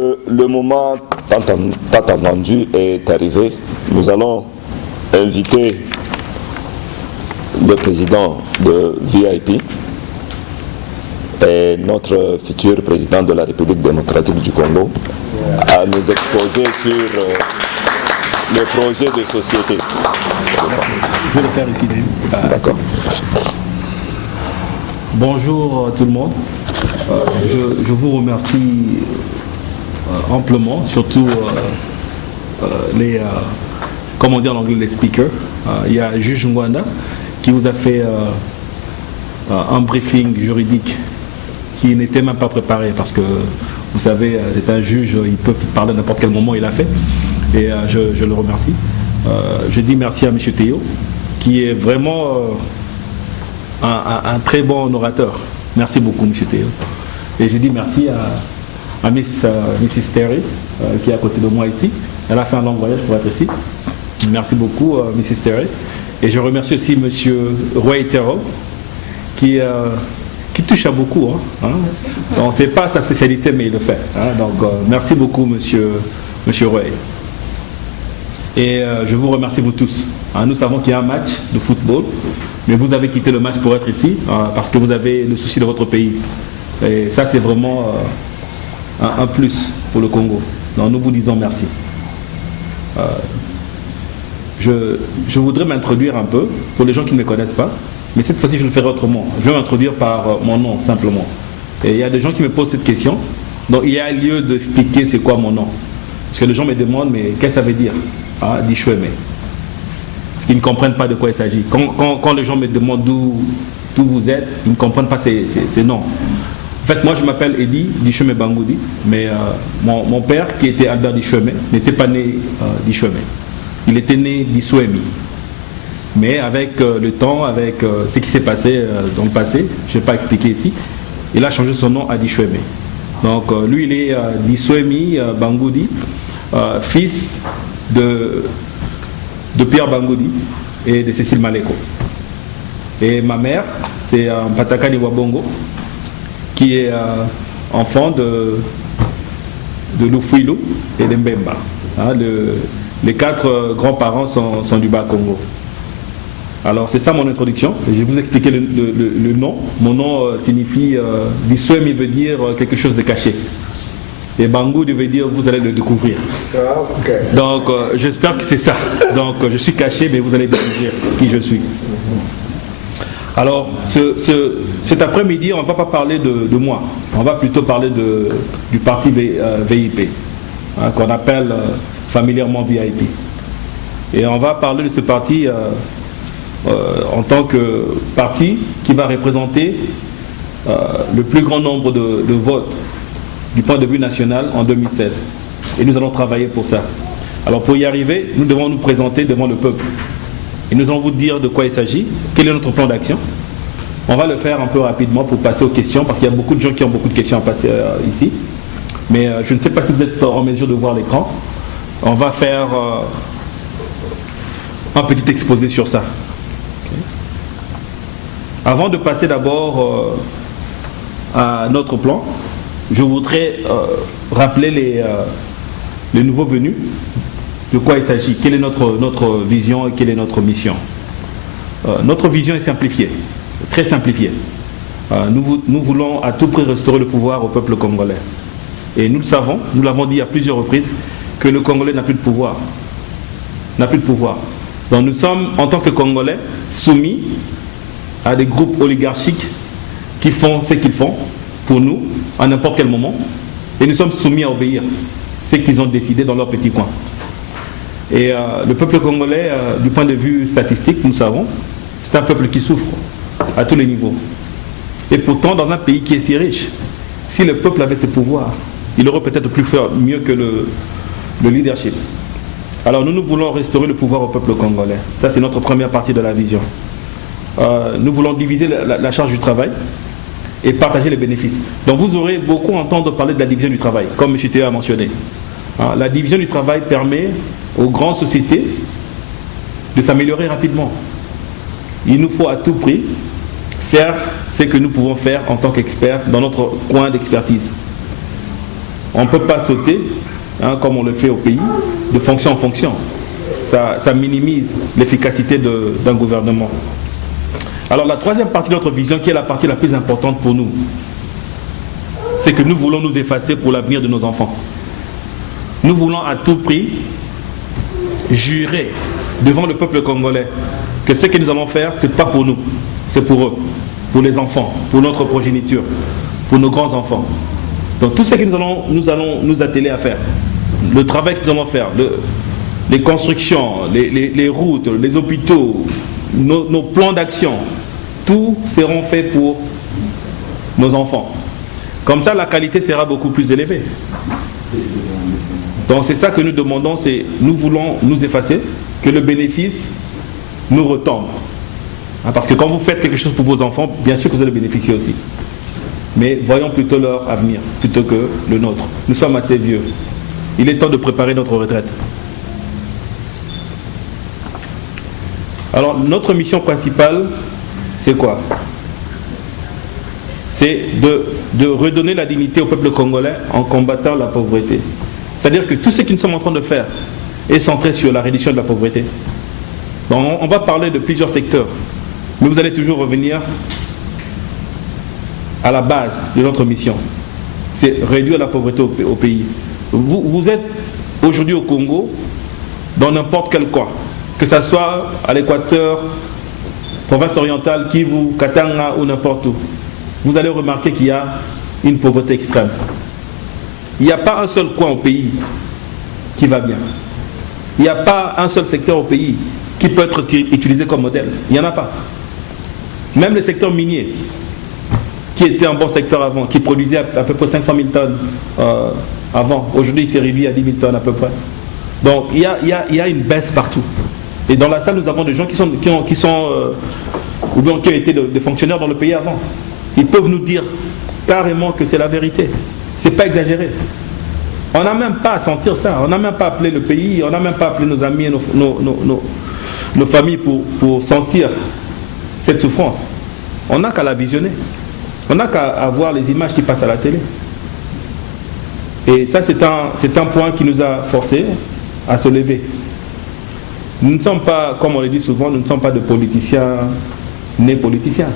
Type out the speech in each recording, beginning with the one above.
Le moment tant attendu est arrivé. Nous allons inviter le président de VIP et notre futur président de la République démocratique du Congo à nous exposer sur le projet de société. Je vais le faire ici. D'accord. Bonjour tout le monde. Je vous remercie amplement, surtout les, comment on dit en anglais, les speakers. Il y a Juge Ngwanda qui vous a fait un briefing juridique qui n'était même pas préparé parce que vous savez, c'est un juge, il peut parler à n'importe quel moment, il a fait. Et je le remercie. Je dis merci à M. Théo qui est vraiment un très bon orateur. Merci beaucoup M. Théo. Et je dis merci à Mrs. Terry qui est à côté de moi ici. Elle a fait un long voyage pour être ici. Merci beaucoup Mrs. Terry. Et je remercie aussi M. Roy Terrell qui touche à beaucoup. On ne sait pas sa spécialité mais il le fait. Donc merci beaucoup monsieur Roy. Et je vous remercie vous tous. Nous savons qu'il y a un match de football, mais vous avez quitté le match pour être ici parce que vous avez le souci de votre pays. Et ça c'est vraiment un plus pour le Congo. Donc nous vous disons merci. Je voudrais m'introduire un peu pour les gens qui ne me connaissent pas, mais cette fois-ci je le ferai autrement. Je vais m'introduire par mon nom simplement. Et il y a des gens qui me posent cette question, donc il y a lieu d'expliquer c'est quoi mon nom. Parce que les gens me demandent mais qu'est-ce que ça veut dire Dishweme. Parce qu'ils ne comprennent pas de quoi il s'agit. Quand les gens me demandent d'où vous êtes, ils ne comprennent pas ces noms. En fait, moi je m'appelle Eddy Dishweme Bangoudi, mais mon père qui était Albert Dishweme n'était pas né Dishweme. Il était né d'Iswemi. Mais avec le temps, avec ce qui s'est passé dans le passé, je ne vais pas expliquer ici, il a changé son nom à Dishweme. Donc lui il est d'Iswemi Bangoudi, fils de Pierre Bangoudi et de Cécile Maleko. Et ma mère, c'est Patakani Wabongo, qui est enfant de Lufuilu et de Mbemba. Les 4 grands-parents sont du Bas-Congo. Alors c'est ça mon introduction. Je vais vous expliquer le nom. Mon nom signifie, Dishweme veut dire quelque chose de caché. Et Bangoudi veut dire vous allez le découvrir. Okay. Donc j'espère que c'est ça. Donc je suis caché mais vous allez découvrir qui je suis. Alors cet après-midi on ne va pas parler de moi. On va plutôt parler du parti VIP, qu'on appelle familièrement VIP. Et on va parler de ce parti en tant que parti qui va représenter le plus grand nombre de votes du point de vue national en 2016. Et nous allons travailler pour ça. Alors pour y arriver, nous devons nous présenter devant le peuple. Et nous allons vous dire de quoi il s'agit, quel est notre plan d'action. On va le faire un peu rapidement pour passer aux questions, parce qu'il y a beaucoup de gens qui ont beaucoup de questions à passer ici. Mais je ne sais pas si vous êtes en mesure de voir l'écran. On va faire un petit exposé sur ça. Okay. Avant de passer d'abord à notre plan, je voudrais rappeler les nouveaux venus, de quoi il s'agit, quelle est notre vision et quelle est notre mission. Notre vision est simplifiée, très simplifiée. Nous voulons à tout prix restaurer le pouvoir au peuple congolais. Et nous le savons, nous l'avons dit à plusieurs reprises, que le Congolais n'a plus de pouvoir. N'a plus de pouvoir. Donc nous sommes, en tant que Congolais, soumis à des groupes oligarchiques qui font ce qu'ils font pour nous, à n'importe quel moment, et nous sommes soumis à obéir ce qu'ils ont décidé dans leur petit coin. Et le peuple congolais, du point de vue statistique, nous savons, c'est un peuple qui souffre à tous les niveaux. Et pourtant, dans un pays qui est si riche, si le peuple avait ses pouvoirs, il aurait peut-être pu faire mieux que le leadership. Alors nous voulons restaurer le pouvoir au peuple congolais. Ça, c'est notre première partie de la vision. Nous voulons diviser la charge du travail et partager les bénéfices. Donc vous aurez beaucoup entendu parler de la division du travail, comme M. Théo a mentionné. La division du travail permet aux grandes sociétés de s'améliorer rapidement. Il nous faut à tout prix faire ce que nous pouvons faire en tant qu'experts dans notre coin d'expertise. On ne peut pas sauter, comme on le fait au pays, de fonction en fonction. Ça minimise l'efficacité d'un gouvernement. Alors la troisième partie de notre vision, qui est la partie la plus importante pour nous, c'est que nous voulons nous effacer pour l'avenir de nos enfants. Nous voulons à tout prix jurer devant le peuple congolais que ce que nous allons faire, ce n'est pas pour nous, c'est pour eux, pour les enfants, pour notre progéniture, pour nos grands-enfants. Donc tout ce que nous allons nous atteler à faire, le travail que nous allons faire, les constructions, les routes, les hôpitaux, nos plans d'action, tout seront faits pour nos enfants. Comme ça, la qualité sera beaucoup plus élevée. Donc c'est ça que nous demandons, c'est nous voulons nous effacer, que le bénéfice nous retombe. Parce que quand vous faites quelque chose pour vos enfants, bien sûr que vous allez bénéficier aussi. Mais voyons plutôt leur avenir, plutôt que le nôtre. Nous sommes assez vieux. Il est temps de préparer notre retraite. Alors notre mission principale, c'est quoi? C'est de redonner la dignité au peuple congolais en combattant la pauvreté. C'est-à-dire que tout ce que nous sommes en train de faire est centré sur la réduction de la pauvreté. Donc on va parler de plusieurs secteurs, mais vous allez toujours revenir à la base de notre mission. C'est réduire la pauvreté au pays. Vous êtes aujourd'hui au Congo, dans n'importe quel coin, que ce soit à l'Équateur, province orientale, Kivu, Katanga ou n'importe où. Vous allez remarquer qu'il y a une pauvreté extrême. Il n'y a pas un seul coin au pays qui va bien. Il n'y a pas un seul secteur au pays qui peut être utilisé comme modèle. Il n'y en a pas. Même le secteur minier, qui était un bon secteur avant, qui produisait à peu près 500 000 tonnes avant, aujourd'hui il s'est réduit à 10 000 tonnes à peu près. Donc il y a une baisse partout. Et dans la salle, nous avons des gens qui ont été des fonctionnaires dans le pays avant. Ils peuvent nous dire carrément que c'est la vérité. C'est pas exagéré. On n'a même pas à sentir ça. On n'a même pas appelé le pays, on n'a même pas appelé nos amis et nos familles pour sentir cette souffrance. On n'a qu'à la visionner. On n'a qu'à voir les images qui passent à la télé. Et ça, c'est un point qui nous a forcés à se lever. Nous ne sommes pas, comme on le dit souvent, nous ne sommes pas de politiciens nés politiciens.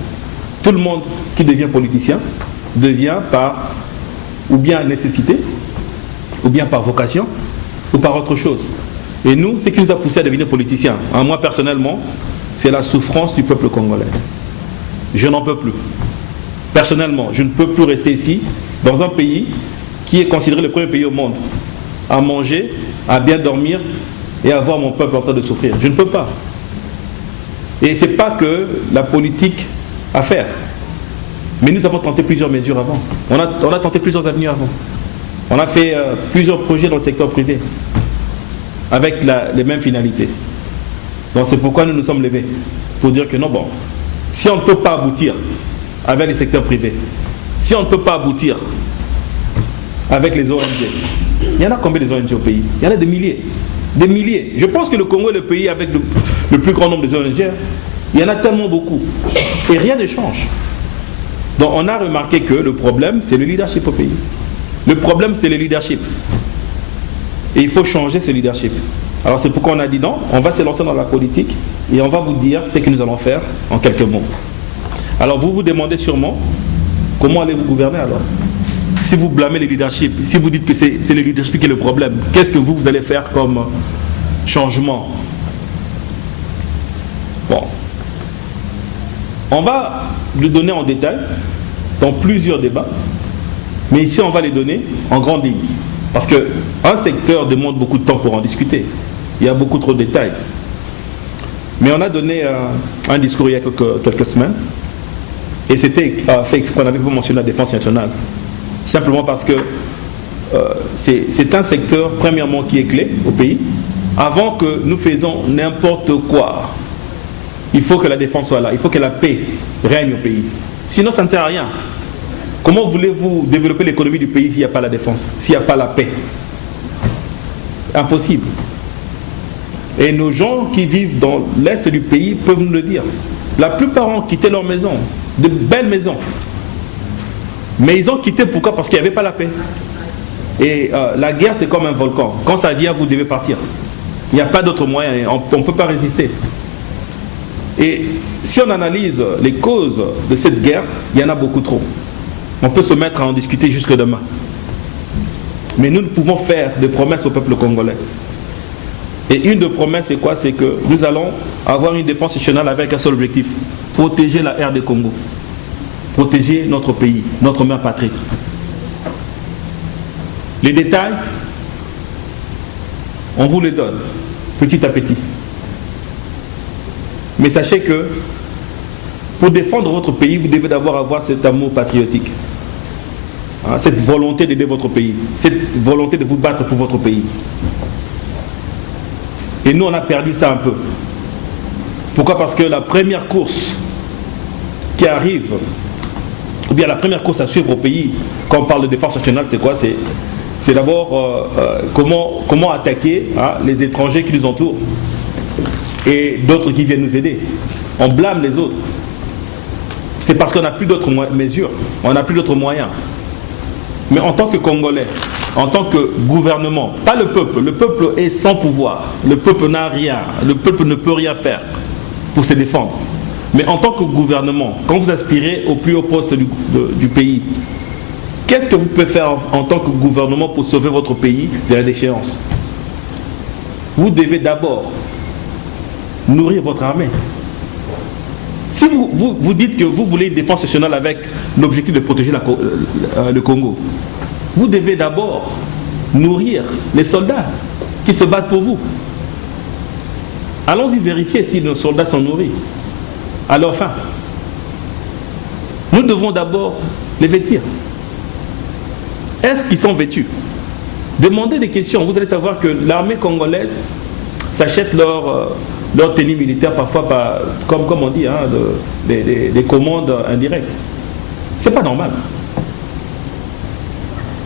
Tout le monde qui devient politicien devient par ou bien nécessité, ou bien par vocation, ou par autre chose. Et nous, ce qui nous a poussé à devenir politiciens, moi personnellement, c'est la souffrance du peuple congolais. Je n'en peux plus. Personnellement, je ne peux plus rester ici, dans un pays qui est considéré le premier pays au monde, à manger, à bien dormir et à voir mon peuple en train de souffrir. Je ne peux pas. Et ce n'est pas que la politique à faire. Mais nous avons tenté plusieurs mesures avant. On a tenté plusieurs avenues avant. On a fait plusieurs projets dans le secteur privé avec les mêmes finalités. Donc c'est pourquoi nous nous sommes levés. Pour dire que non, bon, si on ne peut pas aboutir avec les secteurs privés, si on ne peut pas aboutir avec les ONG, il y en a combien des ONG au pays? Il y en a des milliers. Des milliers. Je pense que le Congo est le pays avec le plus grand nombre de ONG. Il y en a tellement beaucoup. Et rien ne change. Donc on a remarqué que le problème, c'est le leadership au pays. Le problème, c'est le leadership. Et il faut changer ce leadership. Alors c'est pourquoi on a dit non, on va se lancer dans la politique et on va vous dire ce que nous allons faire en quelques mots. Alors vous vous demandez sûrement, comment allez-vous gouverner alors? Si vous blâmez le leadership, si vous dites que c'est le leadership qui est le problème, qu'est-ce que vous allez faire comme changement? Bon. On va le donner en détail dans plusieurs débats, mais ici on va les donner en grande ligne. Parce qu'un secteur demande beaucoup de temps pour en discuter. Il y a beaucoup trop de détails. Mais on a donné un discours il y a quelques semaines, et c'était fait exprès, on avait pas mentionné la défense nationale. Simplement parce que c'est un secteur, premièrement, qui est clé au pays. Avant que nous faisons n'importe quoi, il faut que la défense soit là, il faut que la paix règne au pays. Sinon, ça ne sert à rien. Comment voulez-vous développer l'économie du pays s'il n'y a pas la défense, s'il n'y a pas la paix? Impossible. Et nos gens qui vivent dans l'est du pays peuvent nous le dire. La plupart ont quitté leur maison, de belles maisons. Mais ils ont quitté pourquoi? Parce qu'il n'y avait pas la paix. Et la guerre, c'est comme un volcan. Quand ça vient, vous devez partir. Il n'y a pas d'autre moyen. On ne peut pas résister. Et si on analyse les causes de cette guerre, il y en a beaucoup trop. On peut se mettre à en discuter jusque demain. Mais nous pouvons faire des promesses au peuple congolais. Et une des promesses, c'est quoi? C'est que nous allons avoir une défense nationale avec un seul objectif: protéger la RD Congo. Protéger notre pays, notre mère patrie. Les détails, on vous les donne, petit à petit. Mais sachez que pour défendre votre pays, vous devez d'abord avoir cet amour patriotique, cette volonté d'aider votre pays, cette volonté de vous battre pour votre pays. Et nous, on a perdu ça un peu. Pourquoi? Parce que la première course qui arrive, ou bien la première course à suivre au pays, quand on parle de défense nationale, c'est quoi? C'est d'abord comment attaquer les étrangers qui nous entourent et d'autres qui viennent nous aider. On blâme les autres. C'est parce qu'on n'a plus d'autres mesures, on n'a plus d'autres moyens. Mais en tant que Congolais, en tant que gouvernement, pas le peuple est sans pouvoir, le peuple n'a rien, le peuple ne peut rien faire pour se défendre. Mais en tant que gouvernement, quand vous aspirez au plus haut poste du pays, qu'est-ce que vous pouvez faire en tant que gouvernement pour sauver votre pays de la déchéance? Vous devez d'abord nourrir votre armée. Si vous dites que vous voulez une défense nationale avec l'objectif de protéger le Congo, vous devez d'abord nourrir les soldats qui se battent pour vous. Allons-y vérifier si nos soldats sont nourris à leur fin. Nous devons d'abord les vêtir. Est-ce qu'ils sont vêtus? Demandez des questions. Vous allez savoir que l'armée congolaise s'achète leur tenue militaire parfois comme on dit, des commandes indirectes. C'est pas normal.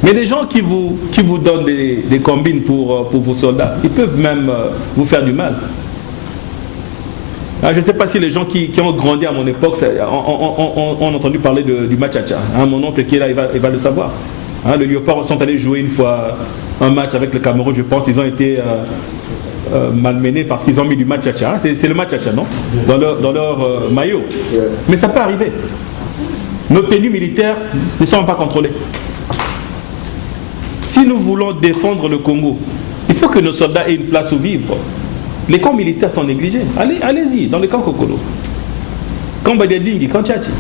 Mais les gens qui vous donnent des combines pour vos soldats, ils peuvent même vous faire du mal. Je ne sais pas si les gens qui ont grandi à mon époque ont entendu parler du Machacha. Mon oncle qui est là, il va le savoir. Les Léopards sont allés jouer une fois un match avec le Cameroun, je pense. Ils ont été malmenés parce qu'ils ont mis du Machacha. C'est le Machacha, non? Dans leur maillot. Mais ça peut arriver. Nos tenues militaires ne sont pas contrôlées. Si nous voulons défendre le Congo, il faut que nos soldats aient une place où vivre. Les camps militaires sont négligés. Allez-y, dans les camps Kokolo. Camp Badiadingi, camp Tchatchi.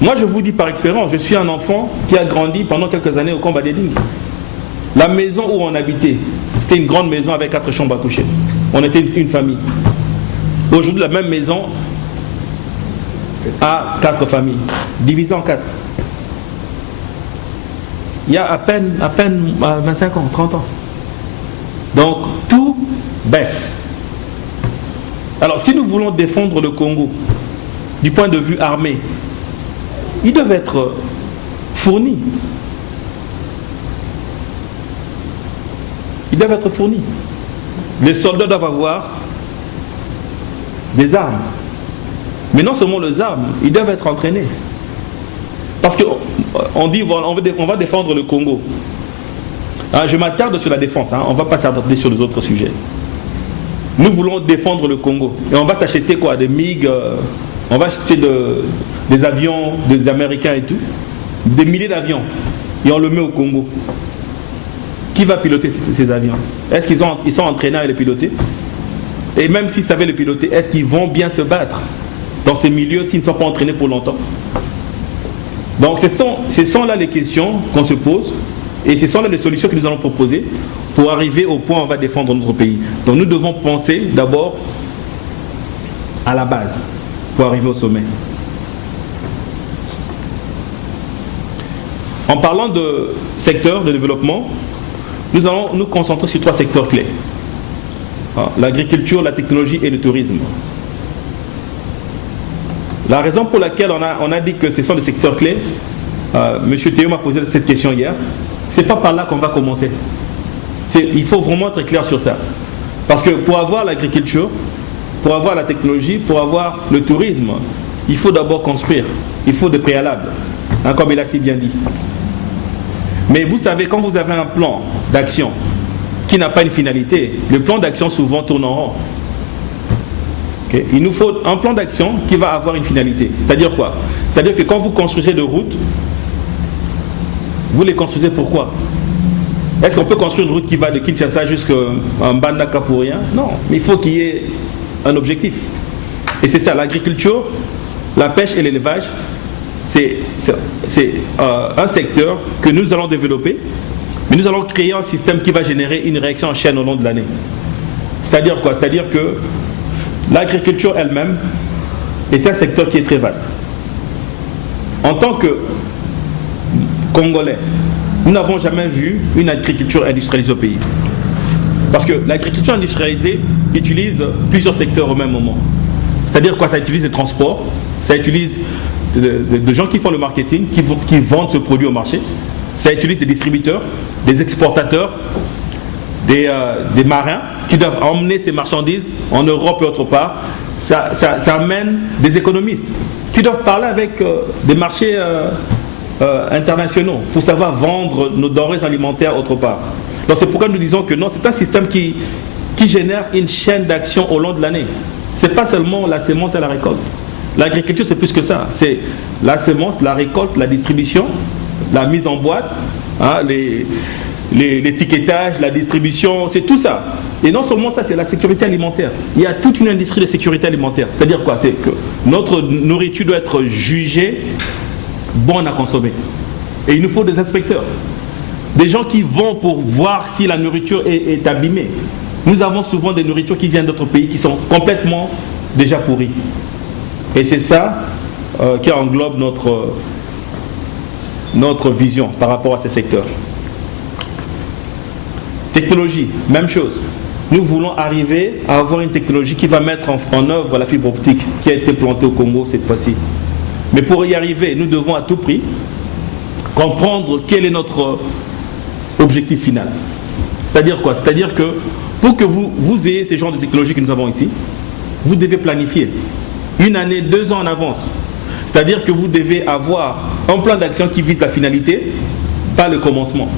Moi, je vous dis par expérience, je suis un enfant qui a grandi pendant quelques années au camp Badiadingi. La maison où on habitait, c'était une grande maison avec 4 chambres à coucher. On était une famille. Aujourd'hui, la même maison a 4 familles, divisées en 4. Il y a à peine 25 ans, 30 ans. Donc, tout baisse. Alors, si nous voulons défendre le Congo du point de vue armé, ils doivent être fournis. Ils doivent être fournis. Les soldats doivent avoir des armes. Mais non seulement les armes, ils doivent être entraînés. Parce qu'on dit on va défendre le Congo. Je m'attarde sur la défense, on ne va pas s'attarder sur les autres sujets. Nous voulons défendre le Congo. Et on va s'acheter quoi? Des MiG, on va acheter des avions, des Américains et tout. Des milliers d'avions. Et on le met au Congo. Qui va piloter ces avions? Est-ce qu'ils sont entraînés à les piloter? Et même s'ils savaient les piloter, est-ce qu'ils vont bien se battre dans ces milieux s'ils ne sont pas entraînés pour longtemps? Donc ce sont là les questions qu'on se pose et ce sont là les solutions que nous allons proposer pour arriver au point où on va défendre notre pays. Donc nous devons penser d'abord à la base pour arriver au sommet. En parlant de secteur de développement, nous allons nous concentrer sur 3 secteurs clés. L'agriculture, la technologie et le tourisme. La raison pour laquelle on a dit que ce sont des secteurs clés, M. Théo m'a posé cette question hier, c'est pas par là qu'on va commencer. Il faut vraiment être clair sur ça. Parce que pour avoir l'agriculture, pour avoir la technologie, pour avoir le tourisme, il faut d'abord construire. Il faut des préalables, comme il a si bien dit. Mais vous savez, quand vous avez un plan d'action qui n'a pas une finalité, le plan d'action souvent tourne en rond. Okay? Il nous faut un plan d'action qui va avoir une finalité. C'est-à-dire quoi? C'est-à-dire que quand vous construisez des routes, vous les construisez pourquoi? Est-ce qu'on peut construire une route qui va de Kinshasa jusqu'à Mbandaka pour rien? Non, mais il faut qu'il y ait un objectif. Et c'est ça, l'agriculture, la pêche et l'élevage, c'est un secteur que nous allons développer, mais nous allons créer un système qui va générer une réaction en chaîne au long de l'année. C'est-à-dire quoi? C'est-à-dire que l'agriculture elle-même est un secteur qui est très vaste. En tant que Congolais, nous n'avons jamais vu une agriculture industrialisée au pays. Parce que l'agriculture industrialisée utilise plusieurs secteurs au même moment. C'est-à-dire quoi? Ça utilise les transports, ça utilise des gens qui font le marketing, qui vendent ce produit au marché, ça utilise des distributeurs, des exportateurs, des marins qui doivent emmener ces marchandises en Europe et autre part. Ça amène des économistes qui doivent parler avec des marchés internationaux pour savoir vendre nos denrées alimentaires autre part. Donc c'est pourquoi nous disons que non, c'est un système qui génère une chaîne d'action au long de l'année. Ce n'est pas seulement la sémence et la récolte. L'agriculture, c'est plus que ça. C'est la sémence, la récolte, la distribution, la mise en boîte, hein, l'étiquetage, la distribution, c'est tout ça. Et non seulement ça, c'est la sécurité alimentaire. Il y a toute une industrie de sécurité alimentaire. C'est-à-dire quoi? C'est que notre nourriture doit être jugée bonne à consommer. Et il nous faut des inspecteurs. Des gens qui vont pour voir si la nourriture est abîmée. Nous avons souvent des nourritures qui viennent d'autres pays qui sont complètement déjà pourries. Et c'est ça qui englobe notre vision par rapport à ces secteurs. Technologie, même chose. Nous voulons arriver à avoir une technologie qui va mettre en œuvre la fibre optique qui a été plantée au Congo cette fois-ci. Mais pour y arriver, nous devons à tout prix comprendre quel est notre objectif final. C'est-à-dire quoi? C'est-à-dire que pour que vous ayez ces genres de technologies que nous avons ici, vous devez planifier 1 année, 2 ans en avance. C'est-à-dire que vous devez avoir un plan d'action qui vise la finalité, pas le commencement.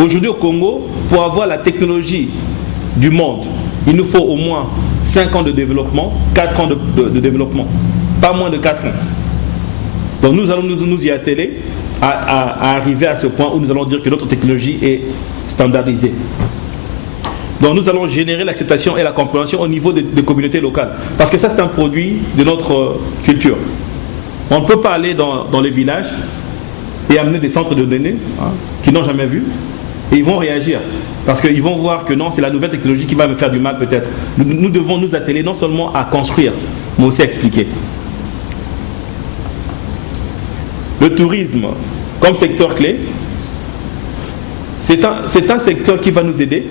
Aujourd'hui au Congo, pour avoir la technologie du monde, il nous faut au moins 5 ans de développement, 4 ans de développement, pas moins de 4 ans. Donc nous allons nous y atteler à arriver à ce point où nous allons dire que notre technologie est standardisée. Donc nous allons générer l'acceptation et la compréhension au niveau des communautés locales. Parce que ça, c'est un produit de notre culture. On ne peut pas aller dans les villages et amener des centres de données qui n'ont jamais vu. Et ils vont réagir. Parce qu'ils vont voir que non, c'est la nouvelle technologie qui va me faire du mal peut-être. Nous devons nous atteler non seulement à construire, mais aussi à expliquer. Le tourisme, comme secteur clé, c'est un secteur qui va nous aider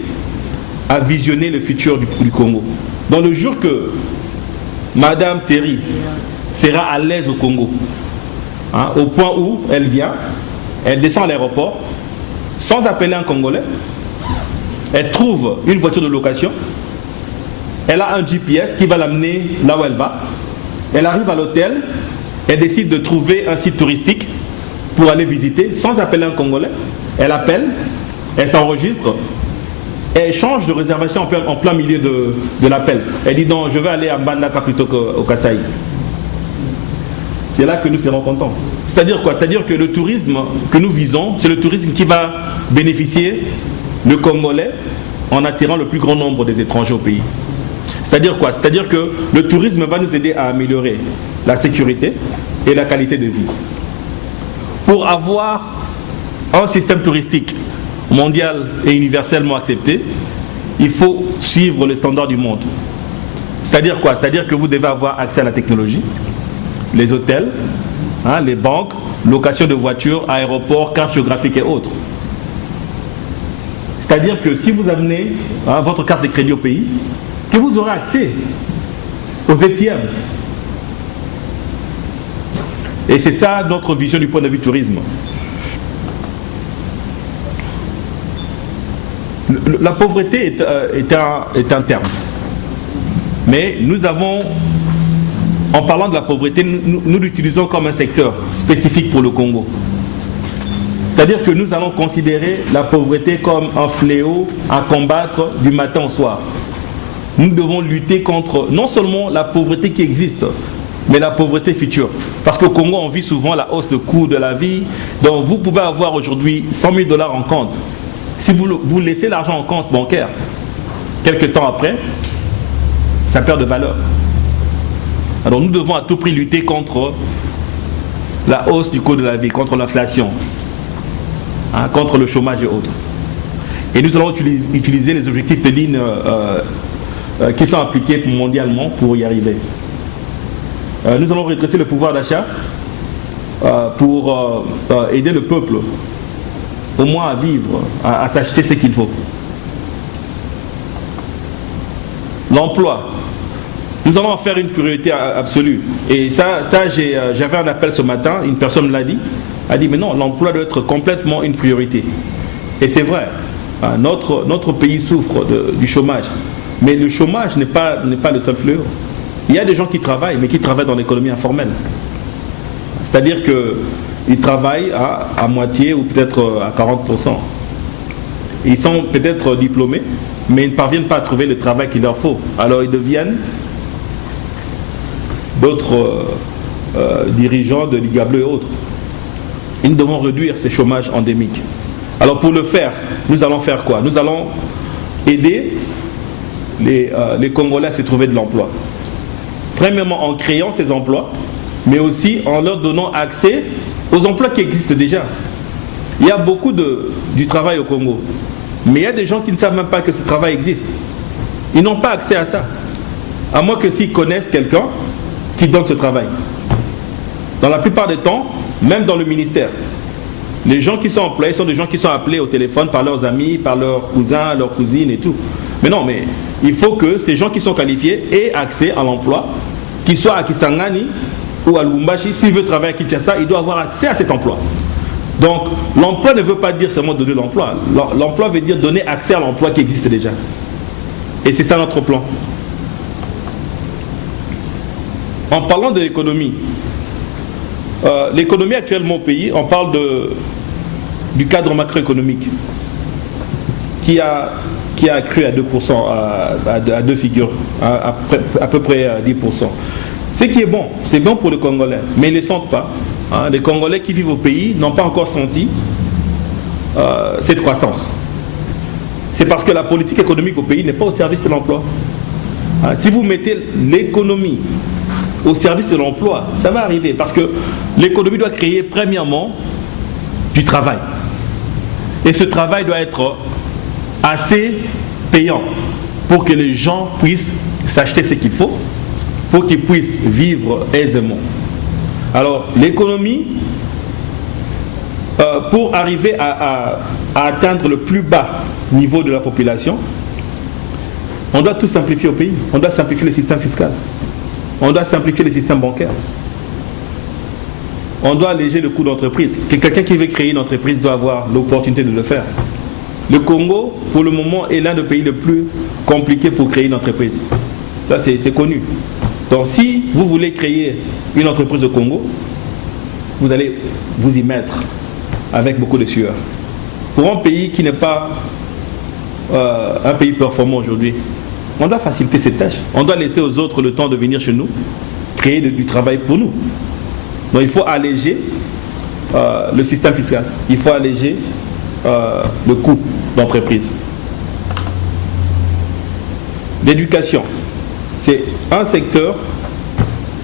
à visionner le futur du Congo. Dans le jour que Madame Terry sera à l'aise au Congo, au point où elle vient, elle descend à l'aéroport, sans appeler un Congolais, elle trouve une voiture de location, elle a un GPS qui va l'amener là où elle va, elle arrive à l'hôtel, elle décide de trouver un site touristique pour aller visiter, sans appeler un Congolais, elle appelle, elle s'enregistre, elle change de réservation en plein milieu de l'appel. Elle dit non, je vais aller à Mbandaka plutôt qu'au Kasaï. C'est là que nous serons contents. C'est-à-dire quoi? C'est-à-dire que le tourisme que nous visons, c'est le tourisme qui va bénéficier le Congolais en attirant le plus grand nombre des étrangers au pays. C'est-à-dire quoi? C'est-à-dire que le tourisme va nous aider à améliorer la sécurité et la qualité de vie. Pour avoir un système touristique mondial et universellement accepté, il faut suivre les standards du monde. C'est-à-dire quoi? C'est-à-dire que vous devez avoir accès à la technologie, les hôtels, les banques, location de voitures, aéroports, cartes géographiques et autres. C'est-à-dire que si vous amenez votre carte de crédit au pays, que vous aurez accès aux ATM. Et c'est ça notre vision du point de vue tourisme. La pauvreté est un terme. Mais nous avons, en parlant de la pauvreté, nous l'utilisons comme un secteur spécifique pour le Congo. C'est-à-dire que nous allons considérer la pauvreté comme un fléau à combattre du matin au soir. Nous devons lutter contre non seulement la pauvreté qui existe, mais la pauvreté future. Parce qu'au Congo, on vit souvent la hausse de coût de la vie. Donc vous pouvez avoir aujourd'hui 100 000 $ en compte. Si vous laissez l'argent en compte bancaire, quelques temps après, ça perd de valeur. Alors nous devons à tout prix lutter contre la hausse du coût de la vie, contre l'inflation, contre le chômage et autres. Et nous allons utiliser les objectifs de ligne qui sont appliqués mondialement pour y arriver. Nous allons redresser le pouvoir d'achat pour aider le peuple au moins à vivre, à s'acheter ce qu'il faut. L'emploi. Nous allons en faire une priorité absolue. Et ça j'avais un appel ce matin, une personne me l'a dit, a dit mais non, l'emploi doit être complètement une priorité. Et c'est vrai, notre pays souffre du chômage. Mais le chômage n'est pas le seul fléau. Il y a des gens qui travaillent, mais qui travaillent dans l'économie informelle. C'est-à-dire qu'ils travaillent à moitié ou peut-être à 40%. Ils sont peut-être diplômés, mais ils ne parviennent pas à trouver le travail qu'il leur faut. Alors ils deviennent d'autres dirigeants de Liga Bleue et autres. Et nous devons réduire ces chômages endémiques. Alors pour le faire, nous allons faire quoi? Nous allons aider les Congolais à se trouver de l'emploi. Premièrement en créant ces emplois, mais aussi en leur donnant accès aux emplois qui existent déjà. Il y a beaucoup du travail au Congo, mais il y a des gens qui ne savent même pas que ce travail existe. Ils n'ont pas accès à ça, à moins que s'ils connaissent quelqu'un qui donne ce travail. Dans la plupart des temps, même dans le ministère, les gens qui sont employés sont des gens qui sont appelés au téléphone par leurs amis, par leurs cousins, leurs cousines et tout. Mais non, mais il faut que ces gens qui sont qualifiés aient accès à l'emploi, qu'ils soient à Kisangani ou à Lubumbashi. S'il veut travailler à Kinshasa, il doit avoir accès à cet emploi. Donc, l'emploi ne veut pas dire seulement donner l'emploi. L'emploi veut dire donner accès à l'emploi qui existe déjà. Et c'est ça notre plan. En parlant de l'économie, l'économie actuellement au pays, on parle du cadre macroéconomique qui a accru à 2%, à deux figures, à peu près à 10%. Ce qui est bon, c'est bon pour les Congolais, mais ils ne le sentent pas. Les Congolais qui vivent au pays n'ont pas encore senti cette croissance. C'est parce que la politique économique au pays n'est pas au service de l'emploi. Si vous mettez l'économie au service de l'emploi, ça va arriver, parce que l'économie doit créer premièrement du travail. Et ce travail doit être assez payant pour que les gens puissent s'acheter ce qu'il faut, pour qu'ils puissent vivre aisément. Alors l'économie, pour arriver à atteindre le plus bas niveau de la population, on doit tout simplifier au pays. On doit simplifier le système fiscal. On doit simplifier le système bancaire. On doit alléger le coût d'entreprise. Quelqu'un qui veut créer une entreprise doit avoir l'opportunité de le faire. Le Congo, pour le moment, est l'un des pays les plus compliqués pour créer une entreprise. Ça, c'est connu. Donc, si vous voulez créer une entreprise au Congo, vous allez vous y mettre avec beaucoup de sueur. Pour un pays qui n'est pas un pays performant aujourd'hui, on doit faciliter ces tâches. On doit laisser aux autres le temps de venir chez nous, créer du travail pour nous. Donc il faut alléger le système fiscal. Il faut alléger le coût d'entreprise. L'éducation, c'est un secteur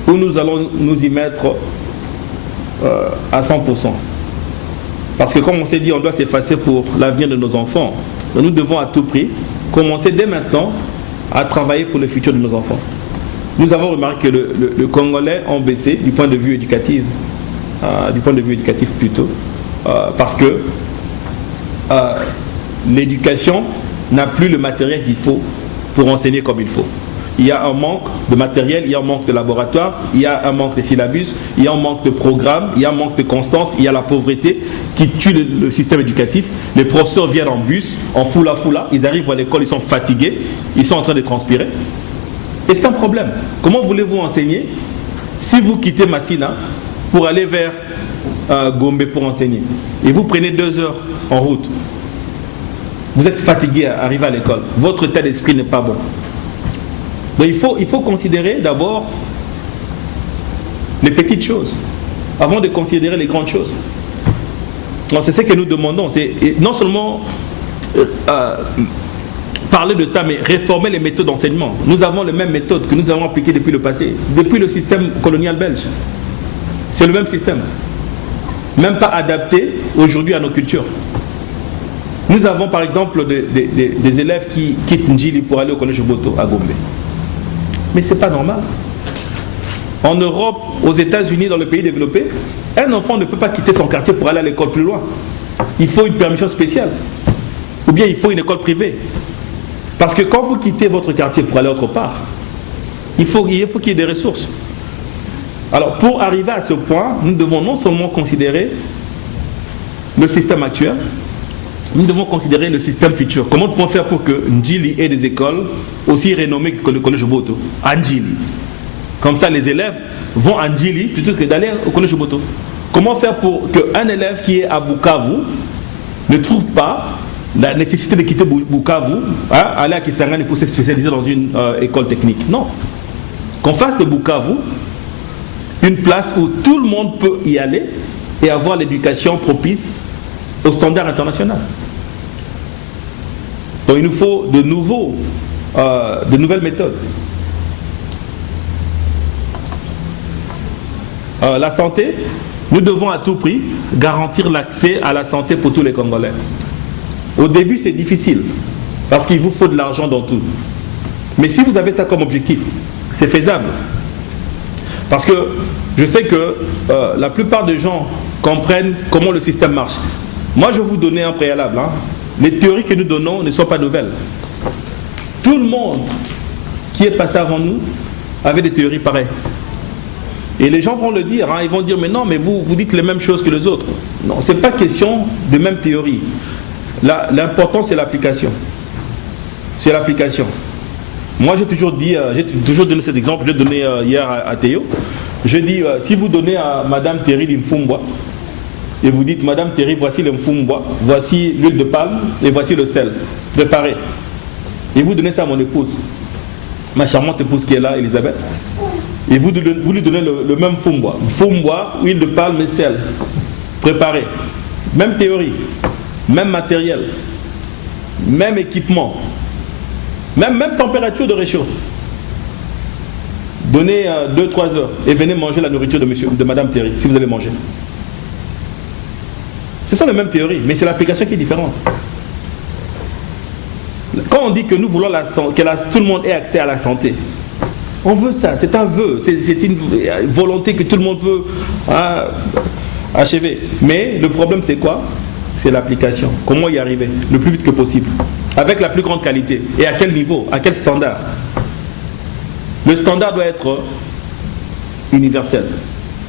où nous allons nous y mettre à 100%. Parce que comme on s'est dit, on doit s'effacer pour l'avenir de nos enfants. Donc nous devons à tout prix commencer dès maintenant à travailler pour le futur de nos enfants. Nous avons remarqué que le Congolais ont baissé du point de vue éducatif, plutôt, parce que l'éducation n'a plus le matériel qu'il faut pour enseigner comme il faut. Il y a un manque de matériel, il y a un manque de laboratoire, il y a un manque de syllabus, il y a un manque de programme, il y a un manque de constance, il y a la pauvreté qui tue le système éducatif. Les professeurs viennent en bus, en foula, ils arrivent à l'école, ils sont fatigués, ils sont en train de transpirer. Et c'est un problème. Comment voulez-vous enseigner si vous quittez Massina pour aller vers à Gombe pour enseigner, et vous prenez 2 heures en route, vous êtes fatigué à arriver à l'école, votre état d'esprit n'est pas bon. Donc il faut considérer d'abord les petites choses avant de considérer les grandes choses. Donc c'est ce que nous demandons, c'est non seulement parler de ça, mais réformer les méthodes d'enseignement. Nous avons les mêmes méthodes que nous avons appliquées depuis le passé, depuis le système colonial belge. C'est le même système, même pas adapté aujourd'hui à nos cultures. Nous avons par exemple des élèves qui quittent Njili pour aller au collège Boto à Gombe. Mais c'est pas normal. En Europe, aux États-Unis, dans les pays développés, un enfant ne peut pas quitter son quartier pour aller à l'école plus loin. Il faut une permission spéciale. Ou bien il faut une école privée. Parce que quand vous quittez votre quartier pour aller autre part, il faut qu'il y ait des ressources. Alors pour arriver à ce point, nous devons non seulement considérer le système actuel, nous devons considérer le système futur. Comment nous pouvons faire pour que Njili ait des écoles aussi renommées que le collège Boto, à Njili. Comme ça, les élèves vont à Njili plutôt que d'aller au collège Boto. Comment faire pour qu'un élève qui est à Bukavu ne trouve pas la nécessité de quitter Bukavu, aller à Kisangani pour se spécialiser dans une école technique? Non. Qu'on fasse de Bukavu une place où tout le monde peut y aller et avoir l'éducation propice aux standards internationaux. Donc il nous faut de nouvelles méthodes. La santé, nous devons à tout prix garantir l'accès à la santé pour tous les Congolais. Au début, c'est difficile, parce qu'il vous faut de l'argent dans tout. Mais si vous avez ça comme objectif, c'est faisable. Parce que je sais que la plupart des gens comprennent comment le système marche. Moi, je vais vous donner un préalable. Les théories que nous donnons ne sont pas nouvelles. Tout le monde qui est passé avant nous avait des théories pareilles. Et les gens vont le dire, ils vont dire, mais non, mais vous dites les mêmes choses que les autres. Non, ce n'est pas question de même théorie. L'important, c'est l'application. C'est l'application. Moi, j'ai toujours donné cet exemple, je l'ai donné hier à Théo. Je dis, si vous donnez à Madame Terry l'Imfumbwa, et vous dites, Madame Terry, voici l'Imfumbwa, voici l'huile de palme, et voici le sel, préparé. Et vous donnez ça à mon épouse, ma charmante épouse qui est là, Elisabeth. Et vous lui donnez le même Fumbwa. Fumbwa, huile de palme et sel, préparé. Même théorie, même matériel, même équipement, même température de réchaud. Donnez 2-3 heures et venez manger la nourriture de Madame Terry, si vous allez manger. Ce sont les mêmes théories, mais c'est l'application qui est différente. Quand on dit que nous voulons que tout le monde ait accès à la santé, on veut ça, c'est un vœu, c'est une volonté que tout le monde veut achever. Mais le problème c'est quoi? C'est l'application. Comment y arriver le plus vite que possible? Avec la plus grande qualité. Et à quel niveau? À quel standard? Le standard doit être universel.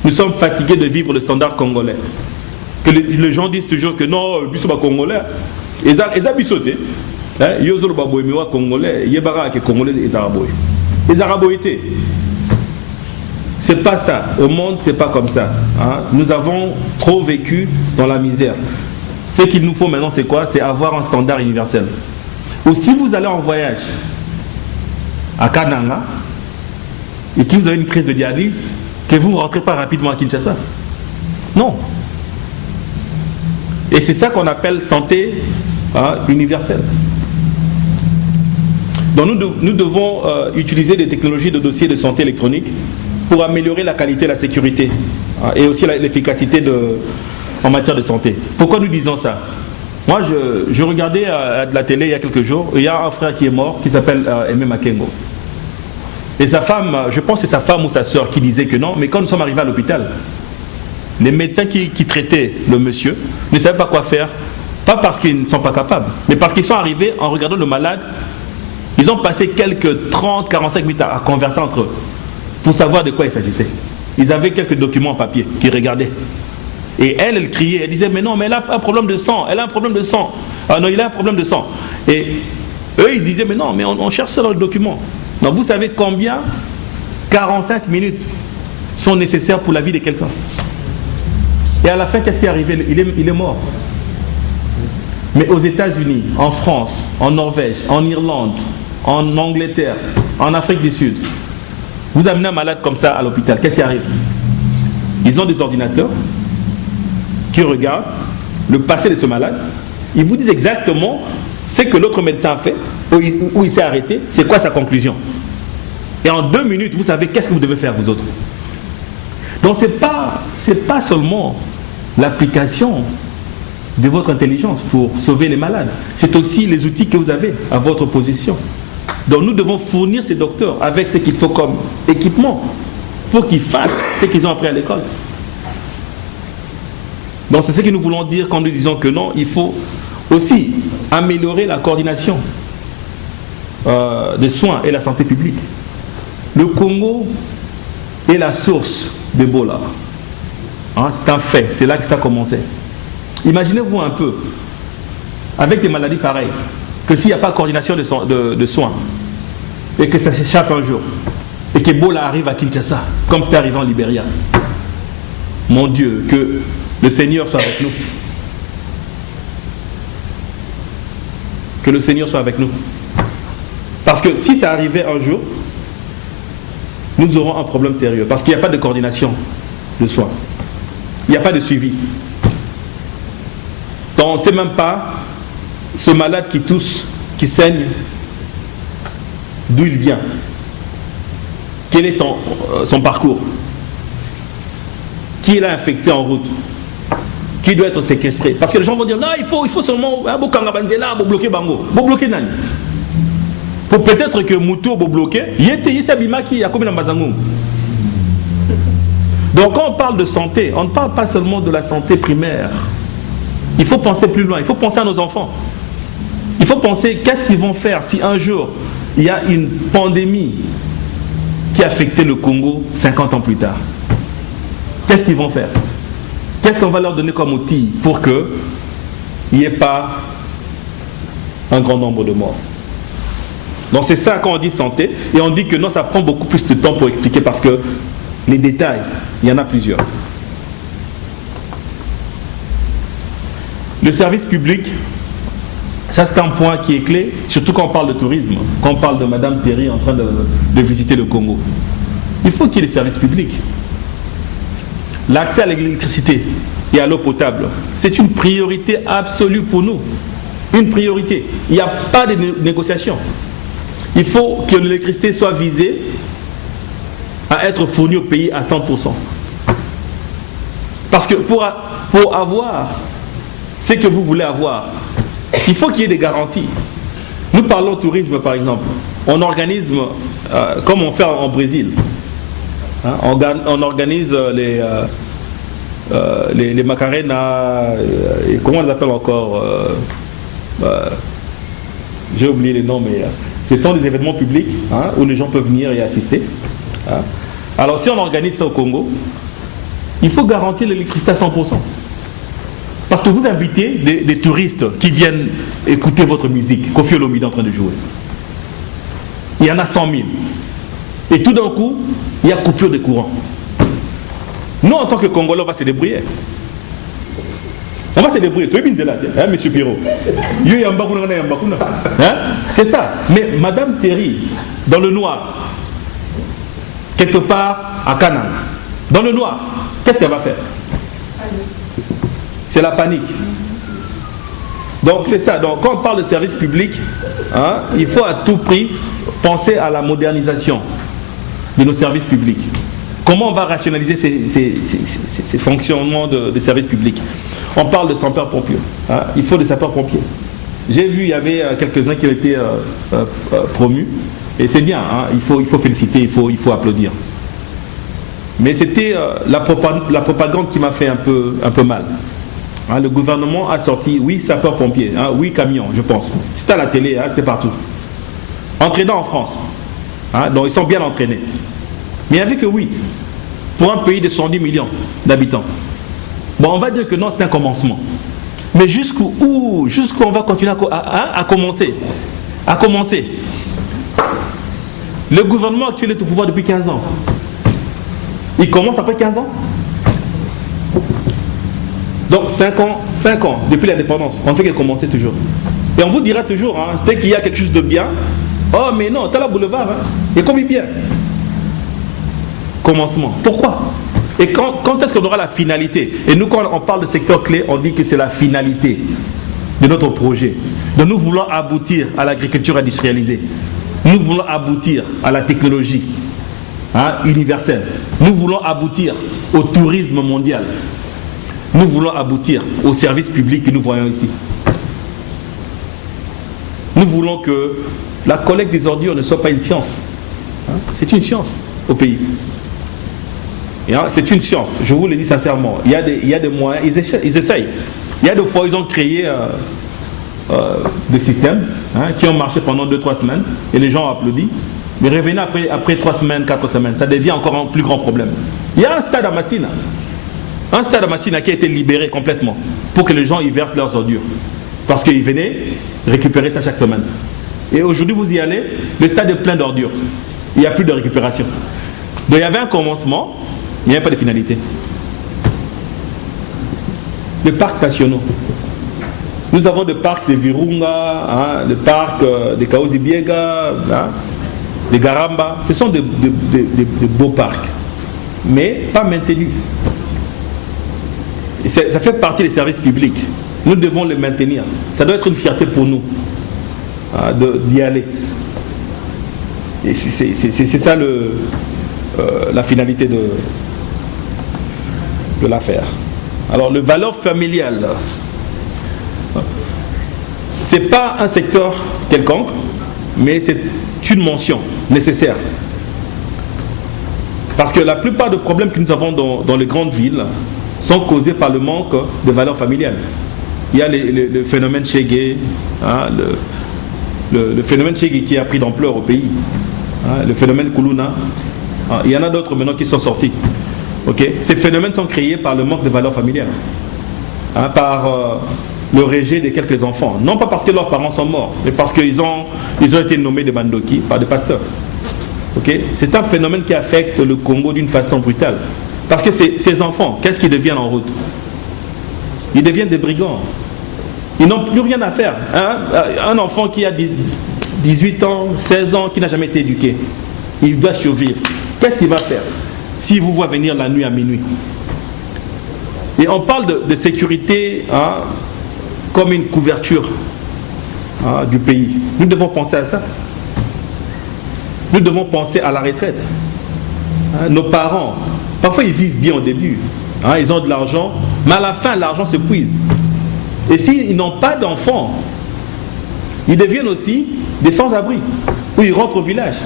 Nous sommes fatigués de vivre le standard congolais. Que les gens disent toujours que non, le bus congolais, ils ont bisoté. Ils ont congolais, ils ont congolais, les araboïtés. C'est pas ça. Au monde, c'est pas comme ça. Nous avons trop vécu dans la misère. Ce qu'il nous faut maintenant, c'est quoi? C'est avoir un standard universel. Ou si vous allez en voyage à Kananga et que vous avez une crise de dialyse, que vous ne rentrez pas rapidement à Kinshasa. Non. Et c'est ça qu'on appelle santé universelle. Donc nous devons utiliser des technologies de dossiers de santé électronique pour améliorer la qualité et la sécurité et aussi l'efficacité en matière de santé. Pourquoi nous disons ça? Moi, je regardais à la télé il y a quelques jours, il y a un frère qui est mort qui s'appelle Aimé Makengo. Et sa femme, je pense que c'est sa femme ou sa soeur qui disait que non, mais quand nous sommes arrivés à l'hôpital, les médecins qui traitaient le monsieur ne savaient pas quoi faire, pas parce qu'ils ne sont pas capables, mais parce qu'ils sont arrivés en regardant le malade. Ils ont passé quelques 30-45 minutes à converser entre eux pour savoir de quoi il s'agissait. Ils avaient quelques documents en papier qu'ils regardaient. Et elle criait, elle disait, mais non, mais elle a un problème de sang, elle a un problème de sang. Ah non, il a un problème de sang. Et eux, ils disaient, mais non, mais on cherche ça dans le document. Donc vous savez combien 45 minutes sont nécessaires pour la vie de quelqu'un. Et à la fin, qu'est-ce qui est arrivé? Il est mort. Mais aux États-Unis, en France, en Norvège, en Irlande, en Angleterre, en Afrique du Sud, vous amenez un malade comme ça à l'hôpital, qu'est-ce qui arrive? Ils ont des ordinateurs qui regardent le passé de ce malade. Ils vous disent exactement ce que l'autre médecin a fait, où il s'est arrêté, c'est quoi sa conclusion. Et en 2 minutes, vous savez qu'est-ce que vous devez faire, vous autres. Donc c'est pas seulement l'application de votre intelligence pour sauver les malades. C'est aussi les outils que vous avez à votre position. Donc nous devons fournir ces docteurs avec ce qu'il faut comme équipement pour qu'ils fassent ce qu'ils ont appris à l'école. Donc c'est ce que nous voulons dire quand nous disons que non, il faut aussi améliorer la coordination des soins et la santé publique. Le Congo est la source d'Ebola. Hein, c'est un fait, c'est là que ça a commencé. Imaginez-vous un peu, avec des maladies pareilles, que s'il n'y a pas de coordination de soins, et que ça s'échappe un jour, et qu'Ebola arrive à Kinshasa, comme c'était arrivé en Libéria. Mon Dieu, que le Seigneur soit avec nous. Que le Seigneur soit avec nous. Parce que si ça arrivait un jour, nous aurons un problème sérieux. Parce qu'il n'y a pas de coordination de soins. Il n'y a pas de suivi. Donc on ne sait même pas ce malade qui tousse, qui saigne, d'où il vient. Quel est son parcours? Qui l'a infecté en route? Qui doit être séquestré? Parce que les gens vont dire, non, il faut seulement pour bloquer Bango. Pour bloquer Nani. Pour peut-être que Moutou pour bloquer, donc quand on parle de santé, on ne parle pas seulement de la santé primaire. Il faut penser plus loin, il faut penser à nos enfants. Il faut penser qu'est-ce qu'ils vont faire si un jour il y a une pandémie qui a affecté le Congo 50 ans plus tard. Qu'est-ce qu'ils vont faire? Qu'est-ce qu'on va leur donner comme outil pour qu'il n'y ait pas un grand nombre de morts? Donc c'est ça quand on dit santé, et on dit que non, ça prend beaucoup plus de temps pour expliquer parce que les détails, il y en a plusieurs. Le service public, ça c'est un point qui est clé, surtout quand on parle de tourisme, quand on parle de Madame Terry en train de visiter le Congo. Il faut qu'il y ait des services publics. L'accès à l'électricité et à l'eau potable, c'est une priorité absolue pour nous. Une priorité. Il n'y a pas de négociation. Il faut que l'électricité soit visée à être fournie au pays à 100%. Parce que pour avoir ce que vous voulez avoir, il faut qu'il y ait des garanties. Nous parlons tourisme par exemple. On organise, comme on fait en Brésil, hein, on organise les Macarena, comment on les appelle encore j'ai oublié les noms, mais ce sont des événements publics hein, où les gens peuvent venir y assister. Hein. Alors si on organise ça au Congo, il faut garantir l'électricité à 100%. Parce que vous invitez des touristes qui viennent écouter votre musique, Kofi Olomide est en train de jouer. Il y en a 100 000. Et tout d'un coup, il y a coupure de courant. Nous, en tant que Congolais, on va se débrouiller. On va se débrouiller. Tu es bien là, hein, monsieur Piro. Hein? C'est ça. Mais Madame Terry, dans le noir, quelque part à Canaan, dans le noir, qu'est-ce qu'elle va faire? C'est la panique. Donc c'est ça. Donc quand on parle de service public, hein, il faut à tout prix penser à la modernisation de nos services publics. Comment on va rationaliser ces fonctionnements de services publics? On parle de sapeurs-pompiers. Hein, il faut des sapeurs-pompiers. J'ai vu, il y avait quelques-uns qui ont été promus. Et c'est bien, hein, il faut féliciter, il faut applaudir. Mais c'était la propagande qui m'a fait un peu mal. Hein, le gouvernement a sorti, oui, sapeurs-pompiers, hein, oui, camions, je pense. C'était à la télé, hein, c'était partout. Entraînants en France. Hein, donc ils sont bien entraînés. Mais il n'y avait que 8 pour un pays de 110 millions d'habitants. Bon, on va dire que non, c'est un commencement. Mais jusqu'où on va continuer à commencer? À commencer. Le gouvernement actuel est au pouvoir depuis 15 ans. Il commence après 15 ans. Donc 5 ans, depuis l'indépendance, on ne fait que commencer toujours. Et on vous dira toujours, hein, dès qu'il y a quelque chose de bien, oh mais non, t'as la boulevard, hein, il y a combien bien. Commencement. Pourquoi? Et quand est-ce qu'on aura la finalité? Et nous, quand on parle de secteur clé, on dit que c'est la finalité de notre projet. Donc nous voulons aboutir à l'agriculture industrialisée. Nous voulons aboutir à la technologie universelle. Nous voulons aboutir au tourisme mondial. Nous voulons aboutir au service public que nous voyons ici. Nous voulons que la collecte des ordures ne soit pas une science. C'est une science au pays. C'est une science, je vous le dis sincèrement. Il y a des moyens, ils essayent. Il y a des fois, ils ont créé des systèmes qui ont marché pendant 2-3 semaines et les gens ont applaudi. Mais revenez après 3 semaines, 4 semaines, ça devient encore un plus grand problème. Il y a un stade à Massina qui a été libéré complètement pour que les gens y versent leurs ordures. Parce qu'ils venaient récupérer ça chaque semaine. Et aujourd'hui, vous y allez, le stade est plein d'ordures. Il n'y a plus de récupération. Donc il y avait un commencement, il n'y avait pas de finalité. Les parcs nationaux. Nous avons des parcs de Virunga, des parcs de Kaozi-Biega, de Garamba. Ce sont de beaux parcs, mais pas maintenus. Et ça fait partie des services publics. Nous devons les maintenir. Ça doit être une fierté pour nous d'y aller. Et c'est ça la finalité de l'affaire. Alors, le valeur familiale, ce n'est pas un secteur quelconque, mais c'est une mention nécessaire. Parce que la plupart des problèmes que nous avons dans les grandes villes sont causés par le manque de valeur familiale. Il y a le phénomène Chegué, le phénomène Chegué qui a pris d'ampleur au pays, le phénomène Kuluna. Il y en a d'autres maintenant qui sont sortis. Okay? Ces phénomènes sont créés par le manque de valeur familiale, par le rejet de quelques enfants. Non pas parce que leurs parents sont morts, mais parce qu'ils ont été nommés des bandoki par des pasteurs. Okay? C'est un phénomène qui affecte le Congo d'une façon brutale. Parce que ces enfants, qu'est-ce qu'ils deviennent en route? Ils deviennent des brigands. Ils n'ont plus rien à faire. Un enfant qui a 18 ans, 16 ans, qui n'a jamais été éduqué, il doit survivre. Qu'est-ce qu'il va faire s'il vous voit venir la nuit à minuit? Et on parle de sécurité comme une couverture du pays. Nous devons penser à ça. Nous devons penser à la retraite. Nos parents, parfois ils vivent bien au début. Ils ont de l'argent, mais à la fin, l'argent s'épuise. Et s'ils n'ont pas d'enfants, ils deviennent aussi des sans-abri, où ils rentrent au village.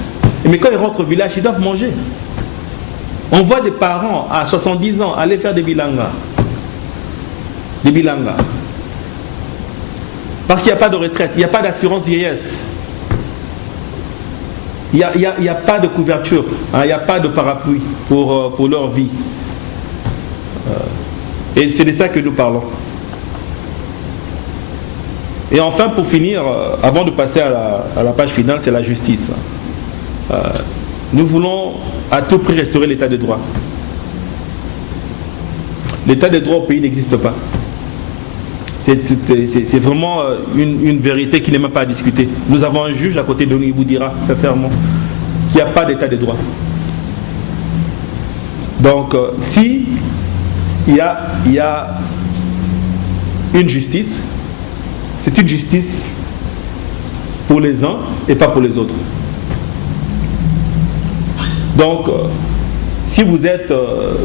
Mais quand ils rentrent au village, ils doivent manger. On voit des parents à 70 ans aller faire des bilangas. Des bilangas. Parce qu'il n'y a pas de retraite, il n'y a pas d'assurance vieillesse. Il n'y a pas de couverture, il n'y a pas de parapluie pour leur vie. Et c'est de ça que nous parlons. Et enfin, pour finir, avant de passer à la page finale, c'est la justice. Nous voulons à tout prix restaurer l'état de droit. L'état de droit au pays n'existe pas. C'est vraiment une vérité qui n'est même pas à discuter. Nous avons un juge à côté de nous, il vous dira sincèrement qu'il n'y a pas d'état de droit. Donc, si il y a une justice, c'est une justice pour les uns et pas pour les autres. Donc, si vous êtes,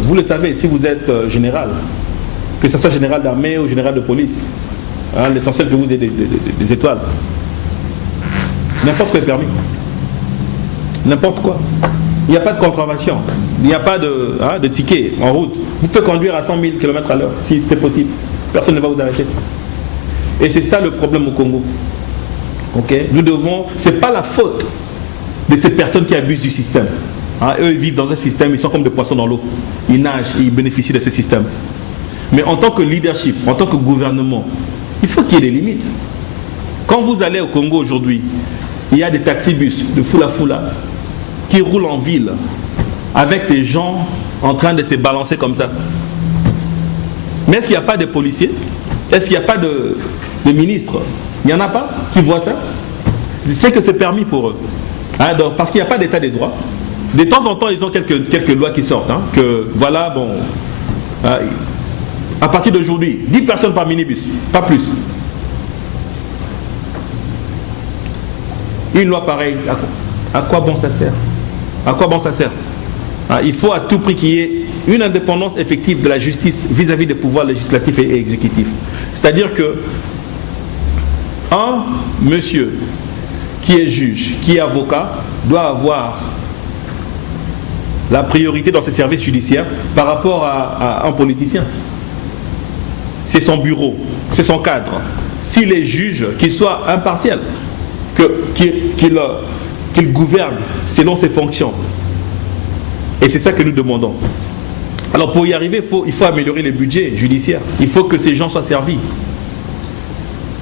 vous le savez, si vous êtes général, que ce soit général d'armée ou général de police, l'essentiel que vous ayez des étoiles, n'importe quoi est permis. N'importe quoi. Il n'y a pas de contravention, il n'y a pas de ticket en route. Vous pouvez conduire à 100 000 km à l'heure, si c'était possible. Personne ne va vous arrêter. Et c'est ça le problème au Congo. Okay? Nous devons, ce n'est pas la faute de ces personnes qui abusent du système. Eux, ils vivent dans un système, ils sont comme des poissons dans l'eau. Ils nagent, ils bénéficient de ce système. Mais en tant que leadership, en tant que gouvernement, il faut qu'il y ait des limites. Quand vous allez au Congo aujourd'hui, il y a des taxibus de foula qui roulent en ville avec des gens en train de se balancer comme ça. Mais est-ce qu'il n'y a pas de policiers? Est-ce qu'il n'y a pas de ministres? Il n'y en a pas qui voient ça? C'est que c'est permis pour eux. Hein, donc, parce qu'il n'y a pas d'état des droits. De temps en temps, ils ont quelques lois qui sortent. Hein, que voilà, bon, à partir d'aujourd'hui, 10 personnes par minibus, pas plus. Une loi pareille, à quoi bon ça sert? À quoi bon ça sert? Hein, il faut à tout prix qu'il y ait une indépendance effective de la justice vis-à-vis des pouvoirs législatifs et exécutifs. C'est-à-dire que un monsieur qui est juge, qui est avocat, doit avoir la priorité dans ses services judiciaires par rapport à un politicien. C'est son bureau, c'est son cadre. S'il est juge, qu'il soit impartial, qu'il gouverne selon ses fonctions. Et c'est ça que nous demandons. Alors pour y arriver, il faut améliorer les budgets judiciaires. Il faut que ces gens soient servis.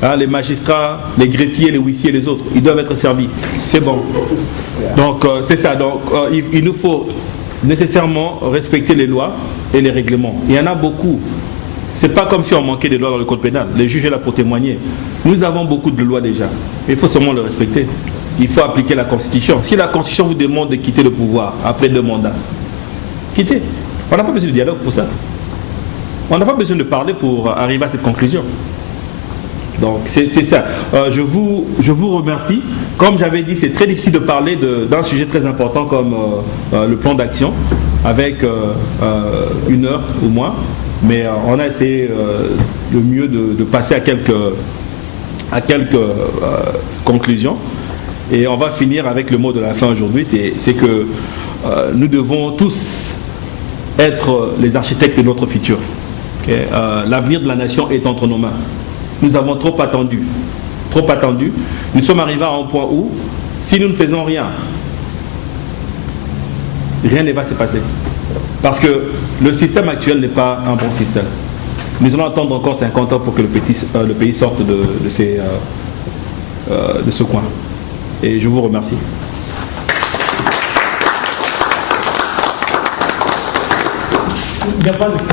Hein, les magistrats, les greffiers, les huissiers, les autres, ils doivent être servis. C'est bon. Donc c'est ça. Donc il nous faut nécessairement respecter les lois et les règlements. Il y en a beaucoup. C'est pas comme si on manquait de lois dans le code pénal. Les juges sont là pour témoigner. Nous avons beaucoup de lois déjà. Il faut seulement le respecter. Il faut appliquer la Constitution. Si la Constitution vous demande de quitter le pouvoir après 2 mandats, quittez. On n'a pas besoin de dialogue pour ça. On n'a pas besoin de parler pour arriver à cette conclusion. Donc c'est ça. Je vous remercie. Comme j'avais dit, c'est très difficile de parler d'un sujet très important comme le plan d'action avec 1 heure ou moins. Mais on a essayé le mieux de passer à quelques conclusions. Et on va finir avec le mot de la fin aujourd'hui, c'est que nous devons tous être les architectes de notre futur. Okay? L'avenir de la nation est entre nos mains. Nous avons trop attendu. Nous sommes arrivés à un point où, si nous ne faisons rien, rien ne va se passer. Parce que le système actuel n'est pas un bon système. Nous allons attendre encore 50 ans pour que le pays sorte de ce coin. Et je vous remercie. Il n'y a pas de...